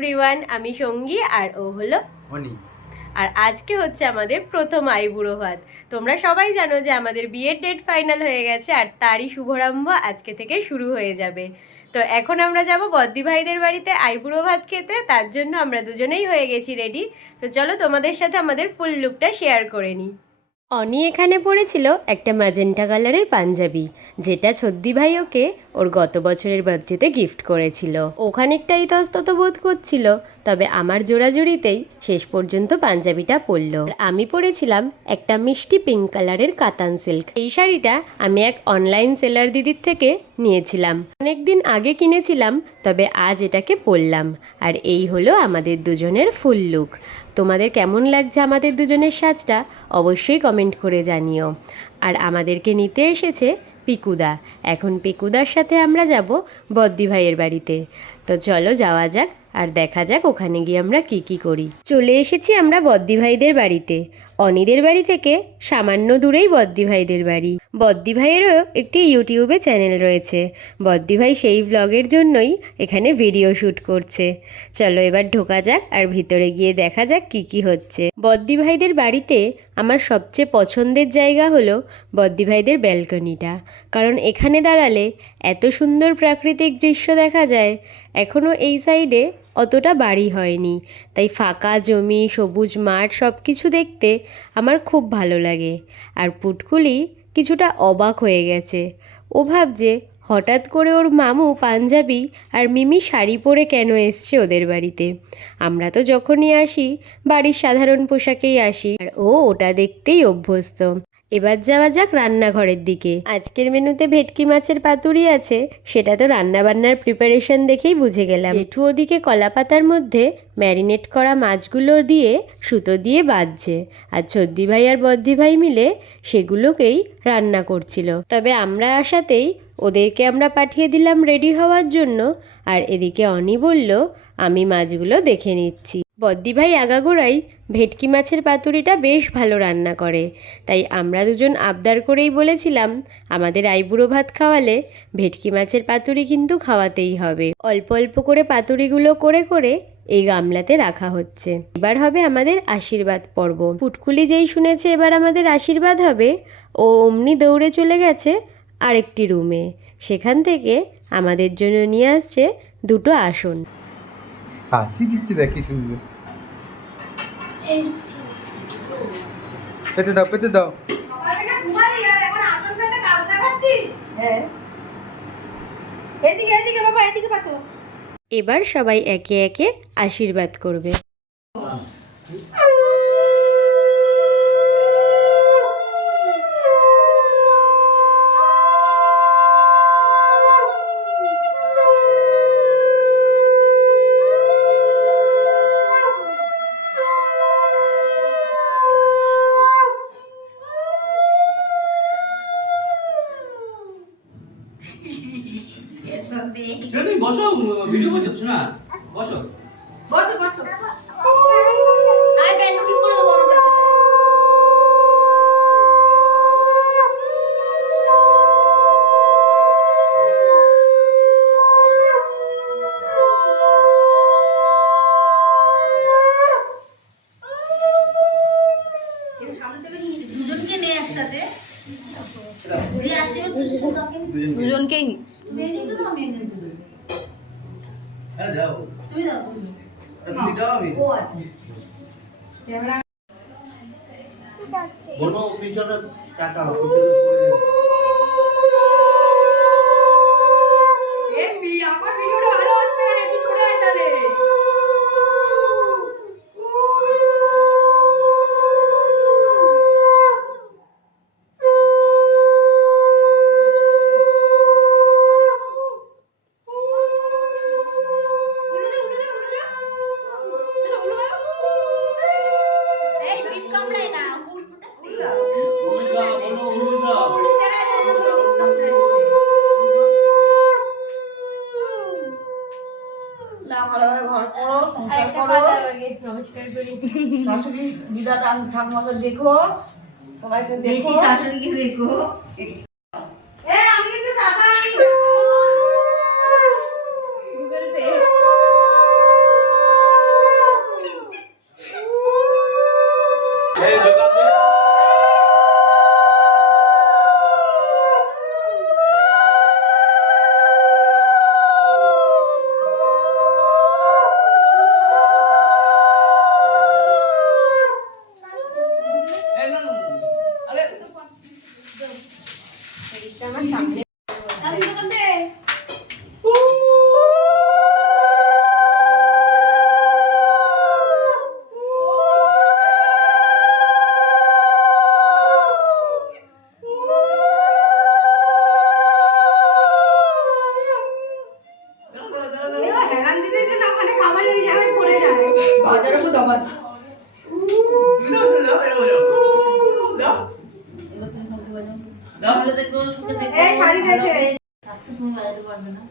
Everyone, আমি সঙ্গী আর ও হলো অনি। আর আজকে হচ্ছে আমাদের প্রথম আইবুড়ো ভাত। তোমরা সবাই জানো যে আমাদের বিয়ের ডেট ফাইনাল হয়ে গেছে আর তারই শুভারম্ভ আজকে থেকে শুরু হয়ে যাবে। তো এখন আমরা যাব বদ্দি ভাইদের বাড়িতে আইবুড়ো ভাত খেতে, তার জন্য আমরা দুজনেই হয়ে গেছি রেডি। তো চলো তোমাদের সাথে আমাদের ফুল লুকটা শেয়ার করে নিই। অনি এখানে পরেছিল একটা ম্যাজেন্টা কালারের পাঞ্জাবি, যেটা ছদ্দি ভাই ওকে ওর গত বছরের বার্থডেতে গিফট করেছিল। ও খানিকটা ইতস্তত বোধ করছিল, তবে আমার জোড়াজুড়িতেই শেষ পর্যন্ত পাঞ্জাবিটা পরলো। আর আমি পরেছিলাম একটা মিষ্টি পিঙ্ক কালারের কাতান সিল্ক। এই শাড়িটা আমি এক অনলাইন সেলার দিদির থেকে নিয়েছিলাম, অনেকদিন আগে কিনেছিলাম, তবে আজ এটাকে পরলাম। আর এই হলো আমাদের দুজনের ফুল লুক। তোমাদের কেমন লাগছে আমাদের দুজনের সাজটা অবশ্যই কমেন্ট করে জানিও। আর আমাদেরকে নিতে এসেছে পিকুদা। এখন পিকুদার সাথে আমরা যাব বদ্দি ভাইয়ের বাড়িতে। তো চলো যাওয়া যাক আর দেখা যাক ওখানে গিয়ে আমরা কি করি। চলে এসেছি আমরা বদ্দি ভাইদের বাড়িতে। অনিদের বাড়ি থেকে সামান্য দূরেই বদ্দি ভাইদের বাড়ি। বদ্দি ভাইয়েরও একটি ইউটিউবে চ্যানেল রয়েছে। বদ্দি ভাই সেই ব্লগের জন্যই এখানে ভিডিও শ্যুট করছে। চলো এবার ঢোকা যাক আর ভিতরে গিয়ে দেখা যাক কি হচ্ছে। বদ্দি ভাইদের বাড়িতে আমার সবচেয়ে পছন্দের জায়গা হলো বদ্দি ভাইদের ব্যালকনিটা, কারণ এখানে দাঁড়ালে এত সুন্দর প্রাকৃতিক দৃশ্য দেখা যায়। এখনও এই সাইডে অতটা বাড়ি হয়নি, তাই ফাঁকা জমি, সবুজ মাঠ সব কিছু দেখতে আমার খুব ভালো লাগে। আর পুটকুলি কিছুটা অবাক হয়ে গেছে। ও ভাবছে হঠাৎ করে ওর মামু পাঞ্জাবি আর মিমি শাড়ি পরে কেন এসছে ওদের বাড়িতে। আমরা তো যখনই আসি বাড়ির সাধারণ পোশাকেই আসি, আর ও ওটা দেখতেই অভ্যস্ত। এবার যাওয়া যাক রান্নাঘরের দিকে। আজকের মেনুতে ভেটকি মাছের পাতুরি আছে, সেটা তো রান্নাবান্নার প্রিপারেশন দেখেই বুঝে গেলাম। জেঠু ওদিকে কলা পাতার মধ্যে ম্যারিনেট করা মাছগুলো দিয়ে সুতো দিয়ে বাঁধছে, আর ছদ্দি ভাই আর বদ্দি ভাই মিলে সেগুলোকেই রান্না করছিল। তবে আমরা আসাতেই ওদেরকে আমরা পাঠিয়ে দিলাম রেডি হওয়ার জন্য। আর এদিকে অনি বলল আমি মাছগুলো দেখে নিচ্ছি। বদ্দি ভাই আগাগোড়াই ভেটকি মাছের পাতুরিটা বেশ ভালো রান্না করে, তাই আমরা দুজন আবদার করেই বলেছিলাম আমাদের আইবুড়ো ভাত খাওয়ালে ভেটকি মাছের পাতুরি কিন্তু খাওয়াতেই হবে। অল্প অল্প করে পাতুরিগুলো করে করে এই গামলাতে রাখা হচ্ছে। এবার হবে আমাদের আশীর্বাদ পর্ব। পুটকুলি যেই শুনেছে এবার আমাদের আশীর্বাদ হবে, ও অমনি দৌড়ে চলে গেছে আরেকটি রুমে। সেখান থেকে আমাদের জন্য নিয়ে আসছে দুটো আসন। হাসি দিচ্ছে দেখি সুন্দর। পেতে দাও পেতে দাও। এবার সবাই একে একে আশীর্বাদ করবে। তুমি বসো, ভিডিও করছো না? বসো বসো বসো। আই ব্যান্ড ঠিক করে দেবো আমাদের সাথে। দুজনকে নে একসাথে। দুজনকেই নিচ্ছি। হ্যাঁ যাও। তুমি দাও। তুমি দাও আমি। ও আচ্ছা। ক্যামেরা বনো পিছনে কাটা হবে। এমবি আমার ভিডিওটা ভালো আসবে না, একটু ছোট হয় তাহলে। শাশুড়ি দিদা ঠাকুমাকে দেখো, সবাইকে দেখো, শাশুড়িকে দেখো। আমি কিন্তু টাকা গুগল পে এদিকটা আমার সামনে বাজারে খুব দাবাস শাড়ি দেখে তুমি বাজাতে পারবে না।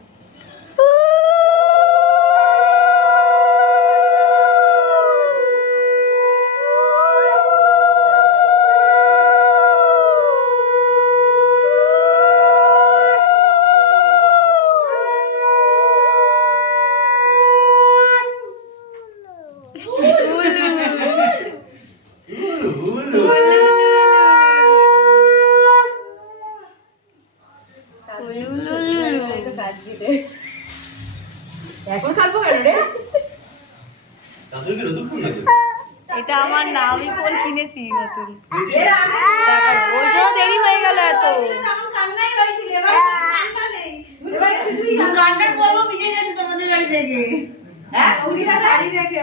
এখন খাবো কেন রে? এটা আমার না, আমি ফোন কিনেছি নতুন, ওই জন্য দেরি হয়ে গেল এত। কান্নার পর্ব মিটে গেছে তোমাদের বাড়ি থেকে। হ্যাঁ শাড়ি দেখে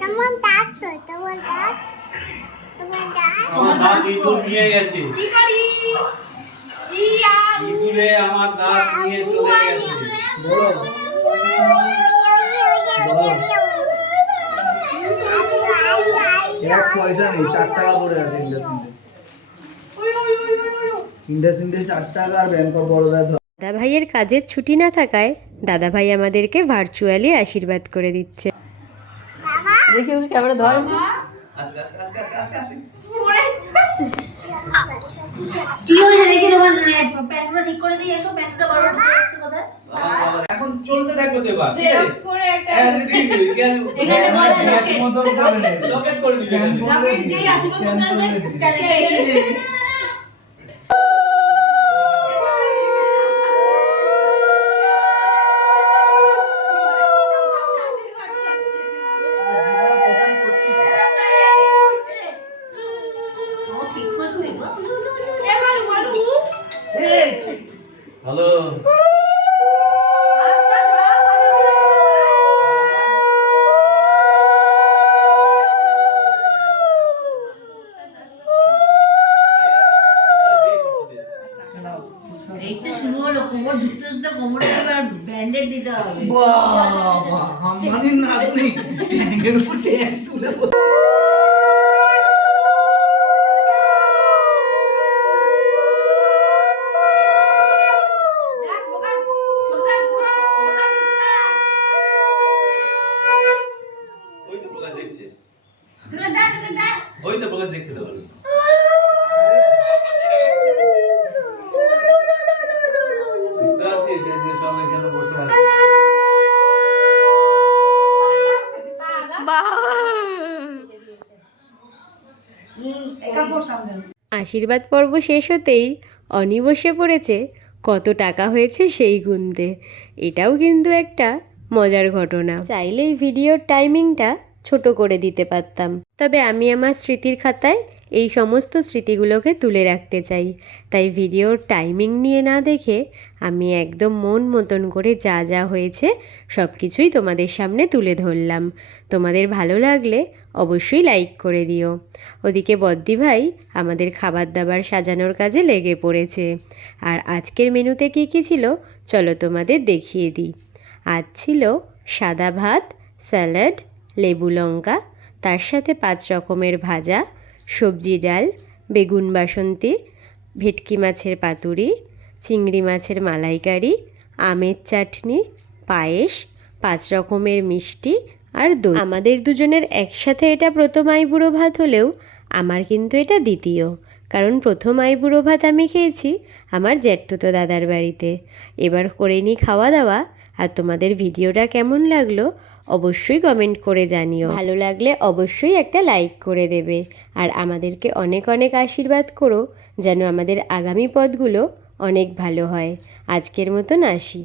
তেমন দাঁত তো তেমন দাঁত তেমন দাঁত আমার দাঁত ইঁদুর নিয়ে গেছে। কি করি ইয়া ইঁদুরে আমার দাঁত নিয়ে চলে গেছে। এক পয়সা নেই, 4 টাকা করে আছে ইন্ডাসিন্ডে 4 টাকা আর ব্যাংক অফ বরোদা। দাদা ভাইয়ের কাজের ছুটি না থাকায় দাদা ভাই আমাদেরকে ভার্চুয়ালি আশীর্বাদ করে দিচ্ছে। দেখি ওকে ক্যামেরা ধর। আস্তে আস্তে আস্তে আস্তে আস্তে আস্তে। কি হয়েছে দেখি তোমার প্যান্টটা ঠিক করে দিয়ে এসো, প্যান্টটা বড় হচ্ছে কোথায়? বাবা, এখন চলতে থাকবে তো এবার। জেরক্স করে একটা এখানে বলে লকেট করে দিবে। লকেট যেই আশীর্বাদ করতে হবে স্ক্যানারটা এগিয়ে দেবে। ও ঠিক করছে গো। হ্যালো। এইটা শুরু হলো, কোমর ঝুঁকতে ঝুঁকতে কোমরে এবার ব্যান্ডেড দিতে হবে। বাবা আমারই নাতনি ট্যাঙ্কের উপর ট্যাঙ্ক তুলে ওই তো প্রকাশ দেখছে। তুমি দা তুমি দা। ওই তো প্রকাশ দেখছে তো। কাপড় সামনে। আশীর্বাদ পর্ব শেষ হতেই অনি বসে পড়েছে কত টাকা হয়েছে সেই গুনতে। এটাও কিন্তু একটা মজার ঘটনা। চাইলে এই ভিডিওর টাইমিংটা ছোট করে দিতে পারতাম, তবে আমি আমার স্মৃতির খাতায় এই সমস্ত স্মৃতিগুলোকে তুলে রাখতে চাই। তাই ভিডিওর টাইমিং নিয়ে না দেখে আমি একদম মন মতন করে যা যা হয়েছে সব কিছুই তোমাদের সামনে তুলে ধরলাম। তোমাদের ভালো লাগলে অবশ্যই লাইক করে দিও। ওদিকে বদ্দি ভাই আমাদের খাবার দাবার সাজানোর কাজে লেগে পড়েছে। আর আজকের মেনুতে কী কী ছিল চলো তোমাদের দেখিয়ে দিই। আজ ছিল সাদা ভাত, স্যালাড, লেবু লঙ্কা, তার সাথে 5 রকমের ভাজা, সবজি ডাল, বেগুন বাসন্তী, ভেটকি মাছের পাতুরি, চিংড়ি মাছের মালাইকারি, আমের চাটনি, পায়েস, 5 রকমের মিষ্টি আর দই। আমাদের দুজনের একসাথে এটা প্রথম আইবুড়ো ভাত হলেও আমার কিন্তু এটা দ্বিতীয়, কারণ প্রথম আইবুড়ো ভাত আমি খেয়েছি আমার জ্যাঠতুতো দাদার বাড়িতে। এবার করে নিই খাওয়া দাওয়া। আর তোমাদের ভিডিওটা কেমন লাগলো অবশ্যই কমেন্ট করে জানিও। ভালো লাগলে অবশ্যই একটা লাইক করে দেবে। আর আমাদেরকে অনেক অনেক আশীর্বাদ করো যেন আমাদের আগামী পথগুলো অনেক ভালো হয়। আজকের মতন আসি।